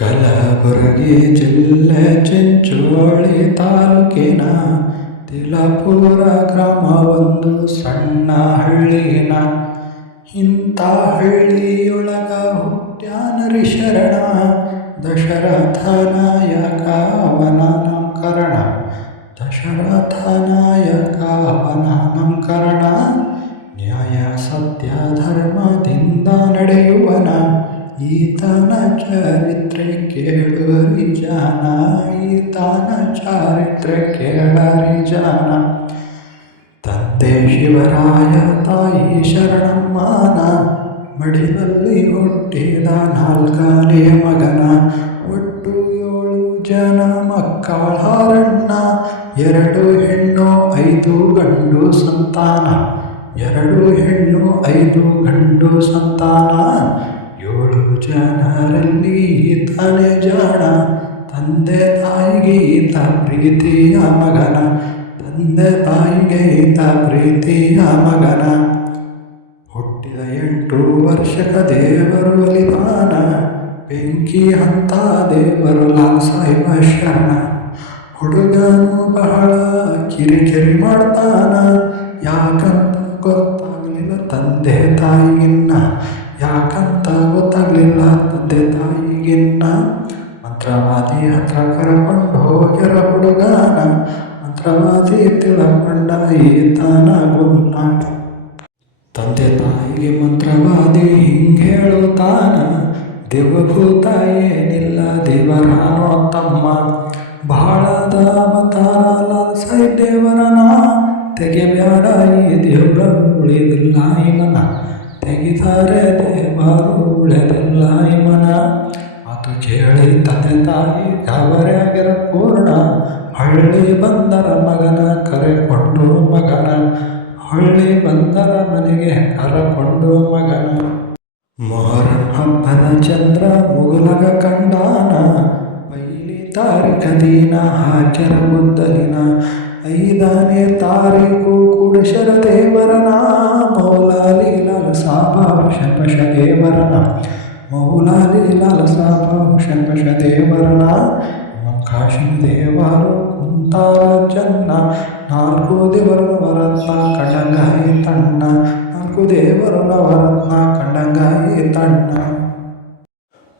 ಕಲಬುರಗಿ ಜಿಲ್ಲೆ ಚಿಂಚೋಳಿ ತಾಲೂಕಿನ ತಿಲಪುರ ಗ್ರಾಮ ಒಂದು ಸಣ್ಣ ಹಳ್ಳಿನ. ಇಂಥ ಹಳ್ಳಿಯೊಳಗ ಹುಟ್ಟ್ಯಾನರಿ ಶರಣ, ದಶರಥ ನಾಯಕ ಅವನ ನಾಮಕರಣ. ದಶರಥ ನಾಯಕ ಅವನ ನಾಮಕರಣ. ನ್ಯಾಯ ಸತ್ಯ ಧರ್ಮದಿಂದ ನಡೆಯುವನ, ಈತನ ಚರಿತ್ರೆ ಕೇಳುವರಿ ಜನ, ಈತನ ಚರಿತ್ರೆ ಕೇಳರಿ ಜನ. ತಂದೆ ಶಿವರಾಯ ತಾಯಿ ಶರಣಮ್ಮನ ಮಡಿಲಲ್ಲಿ ಹುಟ್ಟಿದ ನಾಲ್ಕನೆಯ ಮಗನ. ಒಟ್ಟು 7 ಜನ ಮಕ್ಕಳಾರಣ್ಣ, 2 ಹೆಣ್ಣು 5 ಗಂಡು ಸಂತಾನ. 2 ಹೆಣ್ಣು 5 ಗಂಡು ಸಂತಾನ. 7 ಜನರಲ್ಲಿ ಈತನೇ ಜಾಣ, ತಂದೆ ತಾಯಿಗೆ ಈತ ಪ್ರೀತಿಯ ಮಗನ. ತಂದೆ ತಾಯಿಗೆ ಈತ ಪ್ರೀತಿಯ ಮಗನ. ಹುಟ್ಟಿದ 8 ವರ್ಷಕ ದೇವರು ಬಲಿದಾನ, ಬೆಂಕಿ ಹಂತ ದೇವರು ಲಾಲ್ ಸಾಹೇಬ ಶರಣ. ಹುಡುಗನು ಬಹಳ ಕಿರಿಕಿರಿ ಮಾಡ್ತಾನ, ಯಾಕಂತ ಗೊತ್ತಾಗಲಿಲ್ಲ ತಂದೆ ತಾಯಿಗಿನ್ನ. ಯಾಕಂತ ಗೊತ್ತಾಗಲಿಲ್ಲ ತಂದೆ ತಾಯಿಗಿನ್ನ. ಮಂತ್ರವಾದಿ ಹತ್ರ ಕರ್ಕೊಂಡು ಹೋಗ್ಯಾರ ಹುಡುಗನ, ಮಂತ್ರವಾದಿ ತಿಳ್ಕೊಂಡ ಈತನ ಗುಣ. ತಂದೆ ತಾಯಿಗೆ ಮಂತ್ರವಾದಿ ಹಿಂಗೇಳುತ್ತಾನ, ದೇವಭೂತ ಏನಿಲ್ಲ ದೇವರಾನೋ ತಮ್ಮ. ಬಹಳದ ಅವತಾರ ಲಾಲ್ ಸಾಹೇಬ್ ದೇವರನ, ತೆಗೆಬ್ಯಾಡ ಈ ದೇವ್ರ ಉಳಿದಿಲ್ಲ ಇವನ. ತೆಗಿತಾರೆ ದೇವರು ಉಳಿದಿಲ್ಲ ಇವನ. ಮಾತು ಕೇಳಿ ತಂದೆ ತಾಯಿ ಗಾಬರಿಯಾಗಿರ ಪೂರ್ಣ, ಹಳ್ಳಿ ಬಂದರ ಮಗನ ಕರೆಕೊಂಡು ಮಗನ. ಹಳ್ಳಿ ಬಂದರ ಮನೆಗೆ ಕರಕೊಂಡು ಮಗನ. ಮೊಹರಂ ಹಬ್ಬದ ಚಂದ್ರ ಮುಗುಲಗ ಕಂಡಾನ, ಪೈಲಿ ತಾರೀಖ ದಿನ ಹಾಕ್ಯರ ಮುದ್ದಲಿನ. 5ನೇ ತಾರೀಕು ಕುಡಿಶರ ದೇವರನ, ಮೌಲಾಲಿ ಲಾಲ್ ಸಾಬ ಶಂಪಶ ದೇವರನ. ಮೌಲಾಲಿ ಲಾಲ್ ಸಾಬ ಶಂಪಶ ದೇವರನ. ಕಾಶಿನ ದೇವರು ಕುಂತಾರ ಜನ್ನ, 4 ದೇವರನ ವರತ್ನ ಕಂಡಂಗಾಯಿ ತಣ್ಣ. 4 ದೇವರನ ವರತ್ನ ಕಂಡಂಗಾಯಿ ತಣ್ಣ.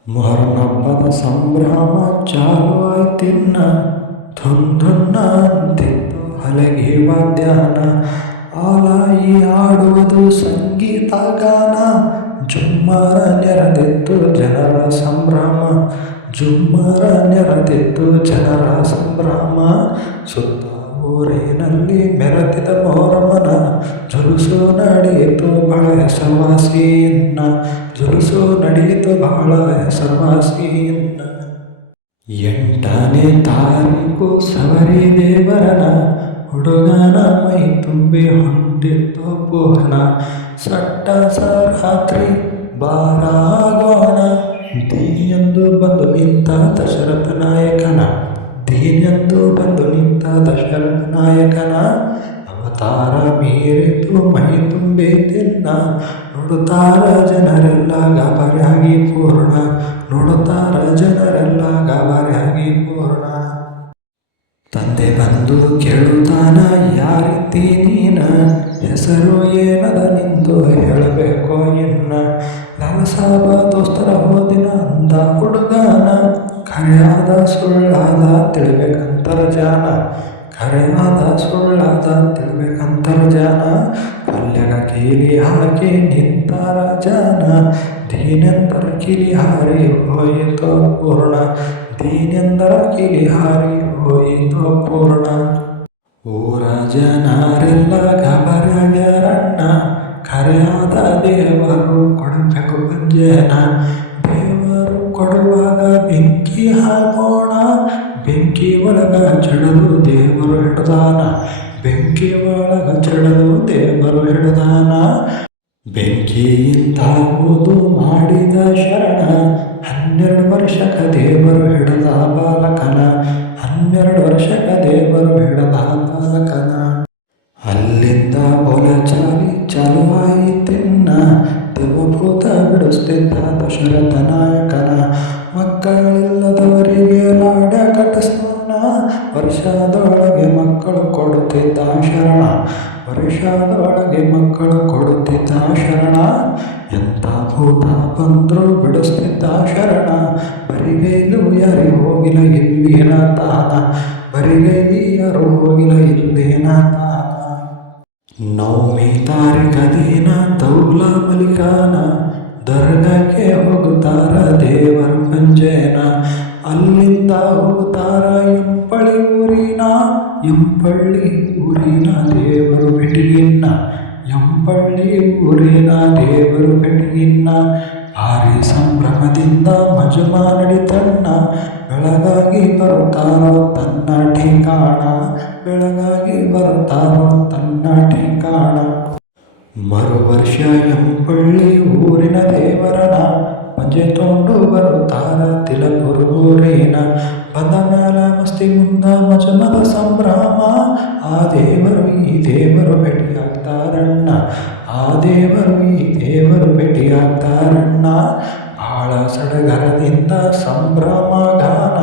ಮೊಹರಂ ಹಬ್ಬದ ಸಂಭ್ರಮ ಚಾಲು ಆಯ್ತಿನ್ನ, ಧುನ್ ಧುನ್ನ ಅಂತಿತ್ತು ಹಲಗೆ ವಾದ್ಯಾನ. ಆಲಾಯಿ ಆಡುವುದು ಸಂಗೀತ ಗಾನ, ಜುಮ್ಮರ ನೆರೆದಿತ್ತು ಜನರ ಸಂಭ್ರಮ. ಜುಮ್ಮರ ನೆರೆದಿತ್ತು ಜನರ ಸಂಭ್ರಮ. ಸುತ್ತ ಊರಿನಲ್ಲಿ ಮೆರೆದಿದ ಮೊಹರಮನ, ಜುಲುಸು ನಡೆಯಿತು ಬಹಳ ಹೆಸರುವಾಸಿಯನ್ನ. ಜುಲುಸು ನಡೆಯಿತು ಬಹಳ ಹೆಸರುವಾಸಿಯನ್ನ. 8ನೇ ತಾರೀಕು ಸವರಿ ದೇವರನ, ಹುಡುಗನ ಮೈ ತುಂಬಿ ಹೊಂಟಿತ್ತು ಪೂರ್ಣ. ಸಟ್ಟ ರಾತ್ರಿ ಬಾರಾಗೋಣ, ದೀನೆಂದು ಬಂದು ನಿಂತ ದಶರಥ ನಾಯಕನ. ದೀನೆಂದು ಬಂದು ನಿಂತ ದಶರಥ ನಾಯಕನ. ಅವತಾರ ಮೀರಿತು ಮೈ ತುಂಬಿತಿನ್ನ, ನೋಡುತ್ತಾರ ಜನರೆಲ್ಲ ಗಾಬರಿಯಾಗಿ ಪೂರ್ಣ. ನೋಡುತ್ತಾರ ಜನರೆಲ್ಲ ಗಾಬರಿಯಾಗಿ ಪೂರ್ಣ. ತಂದೆ ಬಂದು ಕೇಳುತ್ತಾನ, ಯಾರಿತ್ತಿ ನೀನ, ಹೆಸರು ಏನದ ನಿಂದು ಹೇಳಬೇಕೋ ಇನ್ನ. ಲಾಲ್ ಸಾಬ ದೋಸ್ತರ ಹೋದಿನ ಅಂದ ಹುಡುಗನ, ಖರೆಯಾದ ಸುಳ್ಳಾದ ತಿಳ್ಬೇಕಂತರ ಜಾನ. ಖರೆಯಾದ ಸುಳ್ಳಾದ ತಿಳ್ಬೇಕಂತರ ಜಾನ. ಪಲ್ಯಗ ಕೀಲಿ ಹಾಕಿ ನಿಂತಾರ ಜನ, ದೀನೆಂದರ ಕಿಲಿ ಹಾರಿ ಹೋಯಿತೋ ಪೂರ್ಣ. ದೀನೆಂದರ ಕಿಲಿ ಹಾರಿ ಹೋಯಿತೋ ಪೂರ್ಣ. ಊರ ಜನರೆಲ್ಲ ಗಾಬರಿಯಾಗ್ಯಾರಣ್ಣ, ಖರೆಯಾದ ದೇವರು ಕೊಡಬೇಕು ಪಂಜೇನ. ದೇವರು ಕೊಡುವಾಗ ಬೆಂಕಿ ಹಾಕೋಣ, ಬೆಂಕಿ ಒಳಗ ಚಡಲು ದೇವರು ಹಿಡ್ದಾನ. ಬೆಂಕಿ ಒಳಗ ಚಡಲು ದೇವರು ಹಿಡ್ದಾನ. ಬೆಂಕಿಯಿಂದ ಓದು ಮಾಡಿದ ಶರಣ, 12 ವರ್ಷಕ ದೇವರು ಹಿಡದ ಬಾಲಕನ. 12 ವರ್ಷಕ ದೇವರು ಹಿಡದ ಬಾಲಕನ. ಅಲ್ಲಿಂದ ಬೋಲಚಾಲಿ ಚಾಲುವಾಯಿತಿನ್ನ, ದೇವಭೂತ ಬಿಡಿಸ್ತಿದ್ದ ದಶರಥ ನಾಯಕನ. ಮಕ್ಕಳಿಲ್ಲದವರಿಗೆ ಲಾಡ ಕಟ್ಟಿಸೋಣ, ವರ್ಷದೊಳಗೆ ಮಕ್ಕಳು ಕೊಡುತ್ತಿದ್ದ ಶರಣ, ವರ್ಷದೊಳಗೆ ಮಕ್ಕಳು ಕೊಡುತ್ತಿದ್ದ ಶರಣ, ಎಂಥ ಭೂತ ಬಂದ್ರು ಬಿಡಿಸ್ತಿದ್ದ ಶರಣ, ಬರಿಗೈಲು ಯಾರು ಹೋಗಿಲ್ಲ ಇಲ್ಲಿನ ತಾನ, ಬರಿಗೈಲಿ ಯಾರು ಹೋಗಿಲ್ಲ ಇಲ್ಲಿನ ತಾನ. ನವಮಿ ತಾರೀಖ ದಿನ ದೌಲ ಮಲಿಕಾನ, ದರ್ಗಾಕ್ಕೆ ಹೋಗುತ್ತಾರ ದೇವರ ಪಂಜೇನ, ಅಲ್ಲಿಂದ ಹೋಗುತ್ತಾರ ಎಂಪಳ್ಳಿ ಊರಿನ, ಎಂಪಳ್ಳಿ ಊರಿನ ದೇವರು ಬೆಟಗಿನ್ನ, ಎಂಪಳ್ಳಿ ಊರಿನ ದೇವರು ಬೆಟಗಿನ್ನ. ಭಾರಿ ಸಂಭ್ರಮದಿಂದ ಮಜಮಾ ನಡಿತಣ್ಣ, ಬೆಳಗಾಗಿ ಬರುತ್ತಾರೋ ತನ್ನ ಠಿಕಾಣ, ಬೆಳಗಾಗಿ ಬರುತ್ತಾರೋ ತನ್ನ ಠಿಕಾಣ. ಮರು ವರ್ಷ ಎಂಪಳ್ಳಿ ಊರಿನ ದೇವರನ, ಪಂಜೆ ತೊಂಡು ಬರುತ್ತಾರ ತಿಲಪುರ ಊರಿನ, ಬಂದ ಮ್ಯಾಲ ಮಸ್ತಿ ಮುಂದ ಮಜಮದ ಸಂಭ್ರಮ, ಆ ದೇವರು ಈ ದೇವರು ಭೇಟಿಯಾಗ್ತಾರಣ್ಣ, ಆ ದೇವರು ಈ ದೇವರು ಭೇಟಿಯಾಗ್ತಾರಣ್ಣ. ಬಹಳ ಸಡಗರದಿಂದ ಸಂಭ್ರಮ ಗಾನ,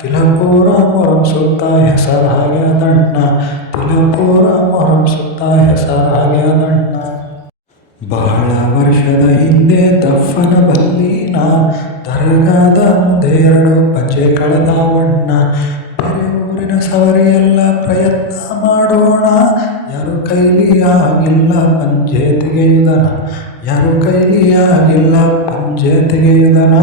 ತಿಲಪುರ ಮೊರಂ ಸುತ್ತ ಹೆಸರಾಗ್ಯದಣ್ಣ, ತಿಲಪುರ ಮೊರಂ ಸುತ್ತ ಹೆಸರಾಗ್ಯದಣ್ಣ. ಬಹಳ ವರ್ಷದ ಹಿಂದೆ ದಫನ ಬಲ್ಲಿನ, ದರ್ಗಾದ ಮುಂದೆ 2 ಪಂಜೆ ಕಳೆದವಣ್ಣ, ಬೇರೆ ಊರಿನ ಸವರಿಯೆಲ್ಲ ಪ್ರಯತ್ನ ಮಾಡೋಣ, ಯಾರು ಕೈಲಿ ಆಗಿಲ್ಲ ಪಂಜೆ ತೆಗೆಯುವುದನ, ಯಾರು ಕೈಲಿ ಆಗಿಲ್ಲ ಪಂಜೆ ತೆಗೆಯುವುದನ.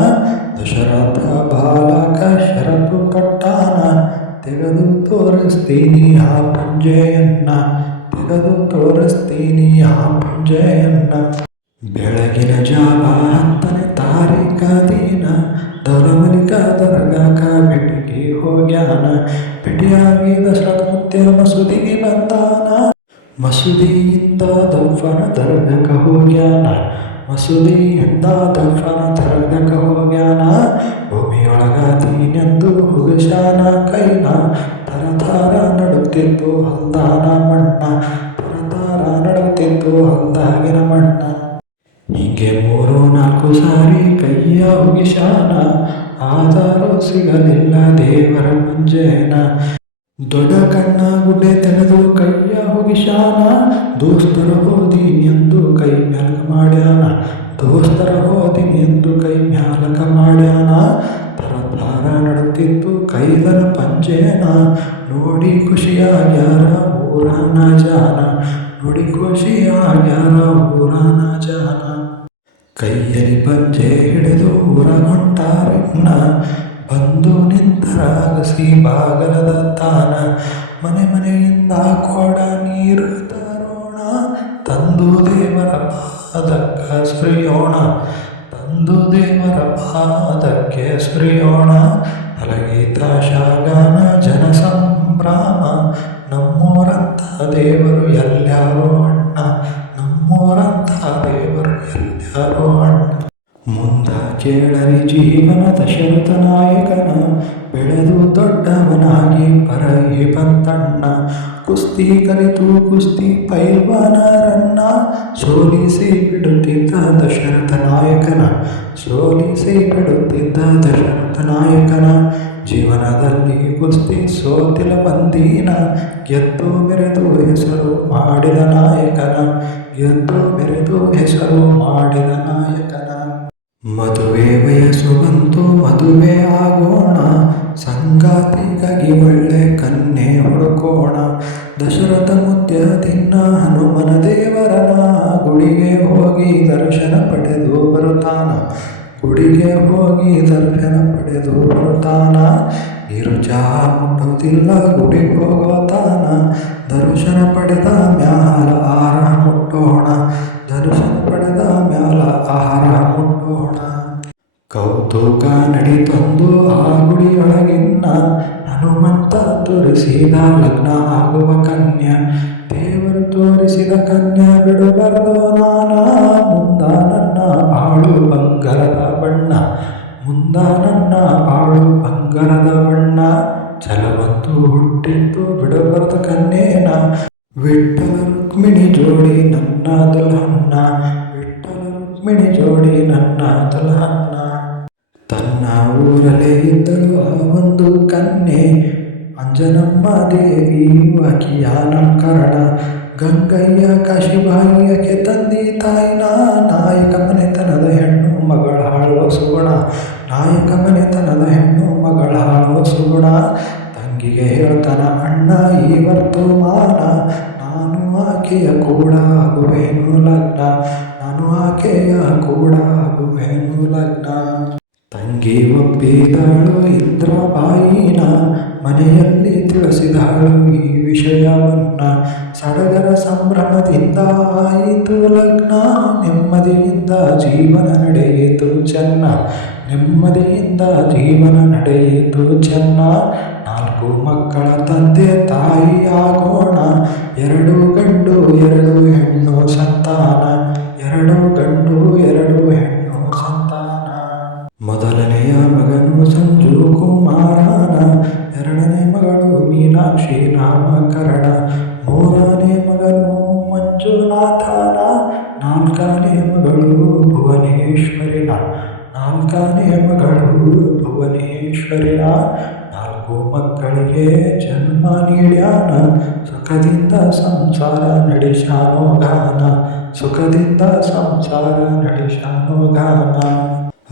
ದಶರಥ ಬಾಲಕ ಷರತ್ತು ಕೊಟ್ಟಾನ, ತೆಗೆದು ತೋರಿಸ್ತೀನಿ ಆ ಪಂಜೆಯನ್ನ, ತೆಗೆದು ತೋರಿಸ್ತೀನಿ ಆ ಪಂಜೆಯನ್ನ. ಬೆಳಗಿನ ಜಾವ 10ನೇ ತಾರೀಖ ದಿನ ದೌಲಮಲಿಕ ದರ್ಗಾಕ ಭೇಟಿಗೆ ಹೋಗ್ಯಾನ, ಭೇಟಿಯಾಗಿ ದಶರಥ ಮುತ್ಯನ ಮಸೂದಿಗೆ ಬಂದಾನ, ಮಸೂದಿಯಿಂದ ದಫನ ದರ್ಗಾಕ ಹೋಗ್ಯಾನ, ಮಸೂದಿಯಿಂದ ದಫನ ದರ್ಗಾಕ ಹೋಗ್ಯಾನ. ಭೂಮಿಯೊಳಗ ತೀನೆಂದು ಹುಗುಶಾನ ಕೈನ, ತರತಾರ ನಡುತ್ತಿದ್ದು ಹೊಲ್ದಾನ ಮಣ್ಣ, ತರತಾರ ನಡುತ್ತಿದ್ದು ಹೊಲ್ದಾಗಿನ ಮಣ್ಣ. ಹೀಗೆ 3-4 ಸಾರಿ ಕೈಯ ಹುಗಿಶಾನ, ಆದರೂ ಸಿಗಲಿಲ್ಲ ದೇವರ ಪಂಜೇನ. ದೊಡ್ಡ ಕಣ್ಣ ಗುಡ್ಡೆ ತೆಗೆದು ಕೈಯ ಹುಗಿಶಾನ, ದೋಸ್ತರ ಹೋದಿನಿ ಎಂದು ಕೈ ಮ್ಯಾಲಕ ಮಾಡ್ಯಾನ, ದೋಸ್ತರ ಹೋದಿನಿ ಎಂದು ಕೈ ಮ್ಯಾಲಕ ಮಾಡ್ಯಾನ. ತರತಾರ ನಡುತ್ತಿತ್ತು ಕೈದನ ಪಂಜೇನ, ನೋಡಿ ಖುಷಿಯಾಗ್ಯಾರ ಊರನ ಜಾನ, ನೋಡಿ ಖುಷಿಯಾಗ್ಯಾರ ಊರನ ಜಾನ. ಕೈಯಲ್ಲಿ ಪಂಜೆ ಹಿಡಿದು ಊರ ಹೊಂಟಾರಿನ್ನ, ಬಂದು ನಿಂತರಾಗಸಿ ಬಾಗಲದ ತಾನ, ಮನೆ ಮನೆಯಿಂದ ಕೊಡ ನೀರು ತರೋಣ, ತಂದು ದೇವರ ಪಾದಕ್ಕ ಸುರಿಯೋಣ, ತಂದು ದೇವರ ಪಾದಕ್ಕೆ ಸುರಿಯೋಣ. ಹಲಗೀತ ಶಾಗಾನ ಜನ ಸಂಭ್ರಮ, ನಮ್ಮೂರಂಥ ದೇವರು ಎಲ್ಲಾರೋ ಅಣ್ಣ, ನಮ್ಮೂರಂಥ ದೇವರು ಎಲ್ಲಾರೋ ಅಣ್ಣ. ಮುಂದ ಕೇಳರಿ ಜೀವನ ದಶರಥ ನಾಯಕನ, ಬೆಳೆದು ದೊಡ್ಡವನಾಗಿ ಪರಗಿ ಬಂತಣ್ಣ, ಕುಸ್ತಿ ಕಲಿತು ಕುಸ್ತಿ ಪೈಲ್ವಾನರನ್ನ, ಸೋಲಿಸಿ ಬಿಡುತ್ತಿದ್ದ ದಶರಥ ನಾಯಕನ, ಸೋಲಿಸಿ ಬಿಡುತ್ತಿದ್ದ ದಶರಥ ನಾಯಕನ. ಜೀವನದಲ್ಲಿ ಕುಸ್ತಿ ಸೋತಿಲ ಬಂದೀನ, ಗೆದ್ದು ಮೆರೆದು ಹೆಸರು ಮಾಡಿದ ನಾಯಕನ, ಗೆದ್ದು ಮೆರೆದು ಹೆಸರು ಮಾಡಿದ ನಾಯಕನ. ಮದುವೆ ವಯಸ್ಸು ಬಂತು ಮದುವೆ ಆಗೋಣ, ಸಂಗಾತಿಗಾಗಿ ಒಳ್ಳೆ ಕನ್ಯೆ ಹುಡುಕೋಣ, ದಶರಥ ಮುತ್ಯದಿಂದ ಹನುಮನ ದೇವರನ, ಗುಡಿಗೆ ಹೋಗಿ ದರ್ಶನ ಪಡೆದು ಬರುತ್ತಾನ, ಗುಡಿಗೆ ಹೋಗಿ ದರ್ಶನ ಪಡೆದು ಬರುತ್ತಾನ. ನೀರು ಚಹಾ ಮುಟ್ಟುವುದಿಲ್ಲ ಗುಡಿಗೆ ಹೋಗೋತಾನ, ದರ್ಶನ ಪಡೆದ ಮ್ಯಾಲ ಆಹಾರ ಮುಟ್ಟೋಣ, ದರ್ಶನ ಪಡೆದ ಮ್ಯಾಲ ಆಹಾರ ಮುಟ್ಟೋಣ. ಕೌತುಕ ನಡಿತಂದು ಆ ಗುಡಿಯೊಳಗಿನ್ನ, ಹನುಮಂತ ತೋರಿಸಿದ ಲಗ್ನ ಆಗುವ ಕನ್ಯಾ, ದೇವರು ತೋರಿಸಿದ ಕನ್ಯಾ ಬಿಡಬಾರ್ದು ನಾನ, ಮುಂದ ನನ್ನ ಬಾಳು ಬಂಗಾರದ ಬಣ್ಣ, ಮುಂದ ನನ್ನ ಬಾಳು ಬಂಗಾರದ ಬಣ್ಣ. ಛಲವಂತೂ ಹುಟ್ಟಿತ್ತು ಬಿಡಬಾರ್ದು ಕನ್ಯೇನ, ವಿಠ್ಠಲ ರುಕ್ಮಿಣಿ ಜೋಡಿ ನನ್ನ ದುಲ್ಹನ್ನ, ವಿಠ್ಠಲ ರುಕ್ಮಿಣಿ ಜೋಡಿ ನನ್ನ ದುಲ್ಹನ್ನ. ತನ್ನ ಊರಲ್ಲೇ ಇದ್ದಳು ಆ ಒಂದು ಕನ್ಯೆ ಅಂಜನಮ್ಮ ದೇವಿ ಆಕಿಯ ನಾಮಕರಣ ಗಂಗಯ್ಯ ಕಾಶಿಬಾಯಿಯಕ್ಕೆ ತಂದಿ ತಾಯಿನ ನಾಯಕ ಮನೆತನದ ಹೆಣ್ಣು ಮಗಳ ಹಾಳುವ ಸುಗುಣ ನಾಯಕ ಮನೆತನದ ಹೆಣ್ಣು ಮಗಳ ಹಾಳುವ ಸುಗುಣ ತಂಗಿಗೆ ಹೇಳ್ತಾನ ಅಣ್ಣ ಈ ವರ್ತಮಾನ ನಾನು ಆಕೆಯ ಕೂಡ ಆಗುವೆನು ಲಗ್ನ ನಾನು ಆಕೆಯ ಕೂಡ ಆಗುವೆನು ಲಗ್ನ ತಂಗಿ ಒಪ್ಪಿದಳು ಇಂದ್ರಬಾಯಿನ ಮನೆಯಲ್ಲಿ ತಿಳಿಸಿದಳು ಈ ವಿಷಯವನ್ನ ಸಡಗರ ಸಂಭ್ರಮದಿಂದ ಆಯಿತು ಲಗ್ನ ನೆಮ್ಮದಿಯಿಂದ ಜೀವನ ನಡೆಯಿತು ಚೆನ್ನ ನೆಮ್ಮದಿಯಿಂದ ಜೀವನ ನಡೆಯಿತು ಚೆನ್ನ 4 ಮಕ್ಕಳ ತಂದೆ ತಾಯಿ ಆಗೋಣ 2 ಗಂಡು 2 ಹೆಣ್ಣು ಸಂತಾನ 2 ಗಂಡು 2 ಹೆಣ್ಣು ಸಂತಾನ ಮೊದಲನೆಯ ಮಗನು ಸಂಜು ಕುಮಾರನ 2ನೇ ಮಗಳು ಮೀನಾಕ್ಷಿ ನಾಮಕರಣ 3ನೇ ಮಗನು ಮಂಜುನಾಥನ 4ನೇ ಮಗಳು ಭುವನೇಶ್ವರಿನ 4ನೇ ಮಗಳು ಭುವನೇಶ್ವರಿನ 4 ಮಕ್ಕಳಿಗೆ ಜನ್ಮ ನೀಡ್ಯಾನ ಸುಖದಿಂದ ಸಂಸಾರ ನಡೆಸಾನೋ ಗಾನ ಸುಖದಿಂದ ಸಂಸಾರ ನಡೆಸಾನೋ ಗಾನ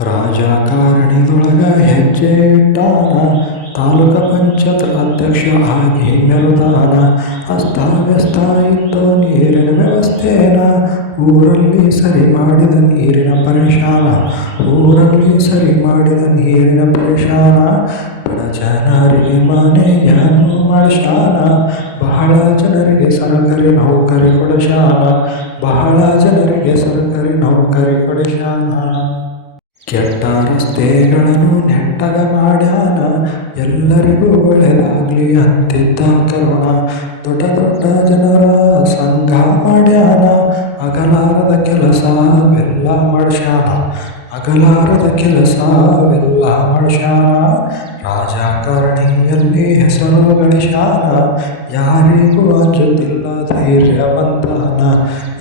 ರಾಜಕಾರಣಿದೊಳಗ ಹೆಜ್ಜೆ ಇಟ್ಟಾನ ತಾಲೂಕು ಪಂಚಾಯತ್ ಅಧ್ಯಕ್ಷ ಆಗಿ ಮೆರೆದಾನ ಅಸ್ತವ್ಯಸ್ತ ಇತ್ತು ನೀರಿನ ವ್ಯವಸ್ಥೆನ ಊರಲ್ಲಿ ಸರಿ ಮಾಡಿದ ನೀರಿನ ಪರೇಶಾನ ಊರಲ್ಲಿ ಸರಿ ಮಾಡಿದ ನೀರಿನ ಪರೇಶಾನ ಬಡ ಜನರಿಗೆ ಮನೆಯನ್ನು ಮಾಡಿಸ್ಯಾನ ಬಹಳ ಜನರಿಗೆ ಸರ್ಕಾರಿ ನೌಕರಿ ಕೊಡಿಸ್ಯಾನ ಬಹಳ ಜನರಿಗೆ ಸರ್ಕಾರಿ ನೌಕರಿ ಕೊಡಿಸ್ಯಾನ ಕೆಟ್ಟ ರಸ್ತೆಗಳನ್ನು ನೆಟ್ಟಗ ಮಾಡ್ಯಾನ ಎಲ್ಲರಿಗೂ ಒಳ್ಳೆಯದಾಗಲಿ ಅಂತಿದ್ದ ಕರುಣ ದೊಡ್ಡ ದೊಡ್ಡ ಜನರ ಸಂಘ ಮಾಡ್ಯಾನ ಅಗಲಾರದ ಕೆಲಸವೆಲ್ಲ ಮಾಡ್ಸ್ಯಾನ ಅಗಲಾರದ ಕೆಲಸವೆಲ್ಲ ಮಾಡ್ಸ್ಯಾನ ರಾಜಕಾರಣಿಯಲ್ಲಿ ಹೆಸರು ಗಳಿಸ್ಯಾನ ಯಾರಿಗೂ ಅಂಜುತ್ತಿಲ್ಲ ಧೈರ್ಯವಂತಾನ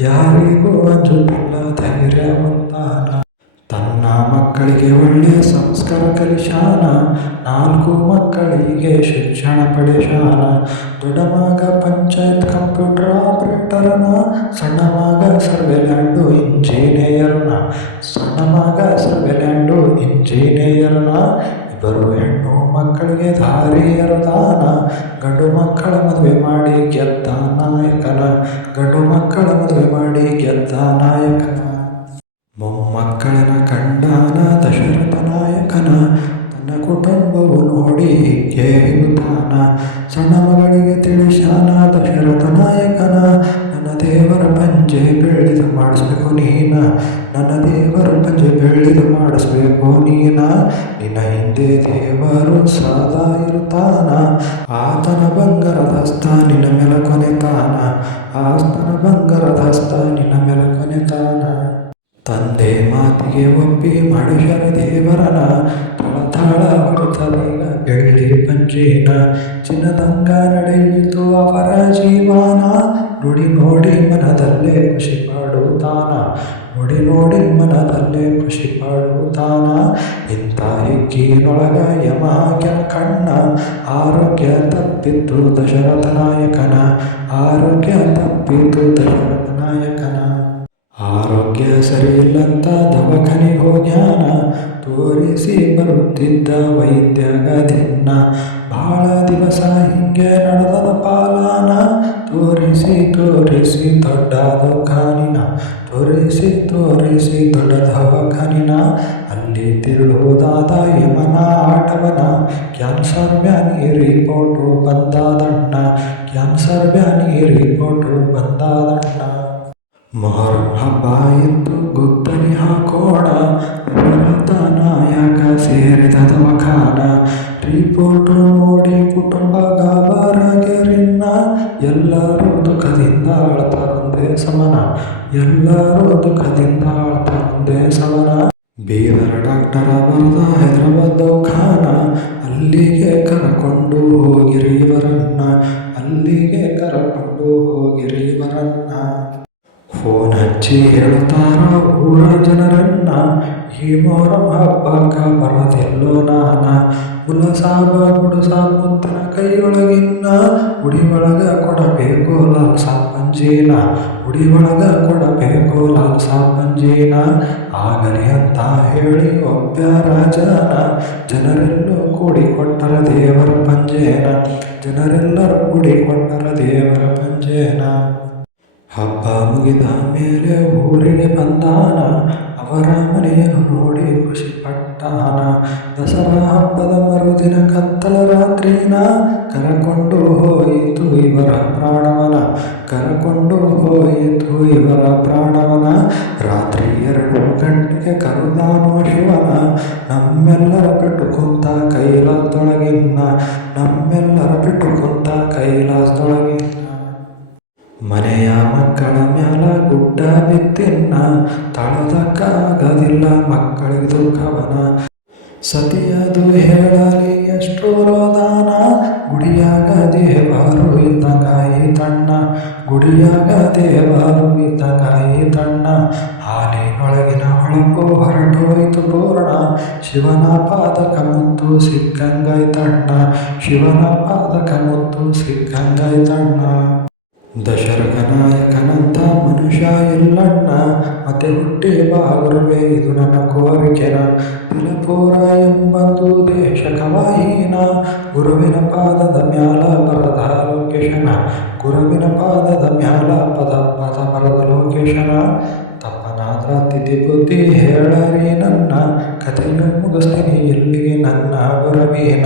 ಯಾರಿಗೂ ಅಂಜುತ್ತಿಲ್ಲ ಧೈರ್ಯವಂತಾನ ತನ್ನ ಮಕ್ಕಳಿಗೆ ಒಳ್ಳೆಯ ಸಂಸ್ಕಾರ ಕಲಿಸ್ಯಾನ 4 ಮಕ್ಕಳಿಗೆ ಶಿಕ್ಷಣ ಪಡಿಸ್ಯಾನ ದೊಡ್ಡ ಮಗ ಪಂಚಾಯತ್ ಕಂಪ್ಯೂಟರ್ ಆಪರೇಟರ್ನ ಸಣ್ಣ ಮಗ ಸರ್ವೆಲ್ಯಾಂಡು ಇಂಜಿನಿಯರ್ನ ಸಣ್ಣ ಮಗ ಸರ್ವೆಲ್ಯಾಂಡು ಇಂಜಿನಿಯರ್ನ 2 ಹೆಣ್ಣು ಮಕ್ಕಳಿಗೆ ದಾರಿ ಎರೆದಾನ ಗಂಡು ಮಕ್ಕಳ ಮದುವೆ ಮಾಡಿ ಗೆದ್ದ ನಾಯಕನ ಗಂಡು ಮಕ್ಕಳ ಮದುವೆ ಮಾಡಿ ಗೆದ್ದ ನಾಯಕನ ಮೊಮ್ಮಕ್ಕಳನ್ನ ಕಂಡಾನ ದಶರಥ ನಾಯಕನ ತನ್ನ ಕುಟುಂಬವು ನೋಡಿ ಹೀಗೆ ಹೇಳುತ್ತಾನ ಸಣ್ಣ ಮಗಳಿಗೆ ತಿಳಿಸ್ಯಾನ ದಶರಥ ನಾಯಕನ ನನ್ನ ದೇವರ ಪಂಜೆ ಬೆಳ್ಳಿದು ಮಾಡಿಸ್ಬೇಕು ನೀನ ನನ್ನ ದೇವರ ಪಂಜೆ ಬೆಳ್ಳಿದು ಮಾಡಿಸ್ಬೇಕು ನೀನ ನಿನ್ನ ಹಿಂದೆ ದೇವರು ಸದಾ ಇರುತ್ತಾನ ಆತನ ಬಂಗಾರದ ಹಸ್ತ ನಿನ್ನ ಮೇಲೆ ಕೊನೆತಾನ ಆತನ ಬಂಗಾರದ ಹಸ್ತ ನಿನ್ನ ಮೇಲೆ ಕೊನೆತಾನ ತಂದೆ ಮಾತಿಗೆ ಒಪ್ಪಿ ಮಾಡಿಸ್ಯಾರ ದೇವರನ ತಳತಾಳ ಹೊರತದೀಗ ಬೆಳ್ಳಿ ಪಂಜಿನ ಚಿನ್ನದಂಗ ನಡೆಯಿತು ಅವರ ಜೀವನ ನುಡಿ ನೋಡಿ ಮನದಲ್ಲೇ ಖುಷಿ ಪಡುತ್ತಾನ ನುಡಿ ನೋಡಿ ಮನದಲ್ಲೇ ಖುಷಿ ಪಡುತ್ತಾನ ಇಂಥ ಹಿಗ್ಗಿನೊಳಗ ಯಮನ ಕಣ್ಣ ಆರೋಗ್ಯ ತಪ್ಪಿತ್ತು ದಶರಥ ನಾಯಕನ ಆರೋಗ್ಯ ತಪ್ಪಿತು ದಶರಥ ನಾಯಕನ ಆರೋಗ್ಯ ಸರಿಯಿಲ್ಲಂತ ದವಾಖಾನೆಗೆ ಹೋಗ್ಯಾನ ತೋರಿಸಿ ಬರುತ್ತಿದ್ದ ವೈದ್ಯಗ ದಿನ ಭಾಳ ದಿವಸ ಹಿಂಗೆ ನಡೆದ ಪಾಲಾನ ತೋರಿಸಿ ತೋರಿಸಿ ದೊಡ್ಡ ದವಾಖಾನಿನ ತೋರಿಸಿ ತೋರಿಸಿ ದೊಡ್ಡ ದವಾಖಾನಿನ ಅಲ್ಲಿ ತಿರುಳೋದಾದ ಯಮನ ಆಟವನ ಕ್ಯಾನ್ಸರ್ ಬ್ಯಾನಿ ರಿಪೋರ್ಟು ಬಂದಾದಣ್ಣ ಕ್ಯಾನ್ಸರ್ ಬ್ಯಾನಿ ರಿಪೋರ್ಟು ಬಂದಾದಣ್ಣ ಮೊಹರಂ ಹಬ್ಬ ಇತ್ತು ಗುದ್ದಲಿ ಹಾಕೋಣ ಭಾರತ ನಾಯಕ ಸೇರಿದ ದವಾಖಾನ ರಿಪೋರ್ಟು ನೋಡಿ ಕುಟುಂಬ ಗಾಬರಾಗ್ಯರಿನ್ನ ಎಲ್ಲರೂ ದುಃಖದಿಂದ ಅಳ್ತಾರಂದೆ ಸಮನ ಎಲ್ಲರೂ ದುಃಖದಿಂದ ಅಳ್ತಾರಂದೆ ಸಮನ ಬೀದರ್ ಡಾಕ್ಟರ ಬರೆದ ಹೈದರಾಬಾದ್ ದವಾಖಾನ ಅಲ್ಲಿಗೆ ಕರ್ಕೊಂಡು ಹೋಗಿರಿವರನ್ನ ಅಲ್ಲಿಗೆ ಕರ್ಕೊಂಡು ಹೋಗಿರಿವರನ್ನ ಫೋನ್ ಹಚ್ಚಿ ಹೇಳ್ತಾರ ಊರ ಜನರನ್ನ, ಈ ಮೊಹರಂ ಹಬ್ಬಕ್ಕ ಬರೋದಿಲ್ಲೋ ನಾನ. ಮುಲ್ಲಸಾಬ ಗುಡುಸಾಬ್ ಮುತ್ತಿನ ಕೈಯೊಳಗಿನ್ನ, ಉಡಿಯೊಳಗ ಕೊಡಬೇಕು ಲಾಲ್ ಸಾಬ್ ಪಂಜೀನ, ಉಡಿಯೊಳಗ ಕೊಡಬೇಕು ಲಾಲ್ ಸಾಬ್ ಪಂಜೀನ. ಆಗಲಿ ಅಂತ ಹೇಳಿ ಒಪ್ಪ್ಯಾರ ಜನ, ಜನರೆಲ್ಲೂ ಕೂಡಿಕೊಟ್ಟರ ದೇವರ ಪಂಜೇನ, ಜನರೆಲ್ಲರೂ ಕೂಡಿಕೊಟ್ಟರ ದೇವರ ಪಂಜೇನ. ಹಬ್ಬ ಮುಗಿದ ಮೇಲೆ ಊರಿಗೆ ಬಂದಾನ, ಅವರ ಮನೆಯನ್ನು ನೋಡಿ ಖುಷಿ ಪಟ್ಟಾನ. ದಸರಾ ಹಬ್ಬದ ಮರುದಿನ ಕತ್ತಲ ರಾತ್ರಿನ, ಕರಕೊಂಡು ಹೋಯಿತು ಇವರ ಪ್ರಾಣವನ, ಕರಕೊಂಡು ಹೋಯಿತು ಇವರ ಪ್ರಾಣವನ. ರಾತ್ರಿ 2 ಗಂಟೆಗೆ ಕರುದಾನೋ ಶಿವನ, ನಮ್ಮೆಲ್ಲರ ಬಿಟ್ಟು ಕುಂತ ಕೈಲಾಸದೊಳಗಿನ್ನ, ನಮ್ಮೆಲ್ಲರ ಬಿಟ್ಟು ಕುಂತ ಕೈಲಾಸದೊಳಗಿನ್ನ. ಮನೆಯ ಮಕ್ಕಳ ಮ್ಯಾಲ ಗುಡ್ಡ ಬಿತ್ತಿನ್ನ, ತಳದಕ್ಕಾಗದಿಲ್ಲ ಮಕ್ಕಳಿಗೆ ದುಃಖವನ. ಸತಿಯದು ಹೇಳಲಿ ಎಷ್ಟೋ ರೋದಾನ, ಗುಡಿಯಾಗ ದೇವರು ಇದ್ದಂಗಾಯಿ ತಣ್ಣ, ಗುಡಿಯಾಗ ದೇವರು ಇದ್ದಂಗಾಯಿ ತಣ್ಣ. ಹಾಲಿನೊಳಗಿನ ಹೊಳಪು ಹೊರಟೋಯ್ತು ಪೂರ್ಣ, ಶಿವನ ಪಾದಕ ಮುತ್ತು ಸಿಕ್ಕಂಗಾಯ್ತಣ್ಣ, ಶಿವನ ಪಾದಕ ಮುತ್ತು ಸಿಕ್ಕಂಗಾಯ್ತಣ್ಣ. ದಶರಥ ನಾಯಕನಂತ ಮನುಷ್ಯ ಇಲ್ಲಣ್ಣ, ಮತ್ತೆ ಹುಟ್ಟಿ ಬಾ ಗುರುವೇ ಇದು ನನ್ನ ಕೋರಿಕೆನ. ತಿಲಪುರ ಎಂಬಂದು ದೇಶ ಕವಾಯಿನ, ಗುರುವಿನ ಪಾದದ ಮ್ಯಾಲ ಬರದ ಲೋಕೇಶನ, ಗುರುವಿನ ಪಾದದ ಮ್ಯಾಲ ಪದ ಬರದ ಲೋಕೇಶನ. ತಪ್ಪನಾದ್ರ ತಿಥಿ ಬುದ್ಧಿ ಹೇಳರಿ ನನ್ನ, ಕಥೆಯು ಮುಗಿಸ್ತೀನಿ ಎಲ್ಲಿಗೆ ನನ್ನ ಗುರವೀನ,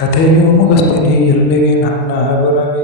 ಕಥೆಯು ಮುಗಿಸ್ತೀನಿ ಎಲ್ಲಿಗೆ ನನ್ನ ಗುರವೀನ.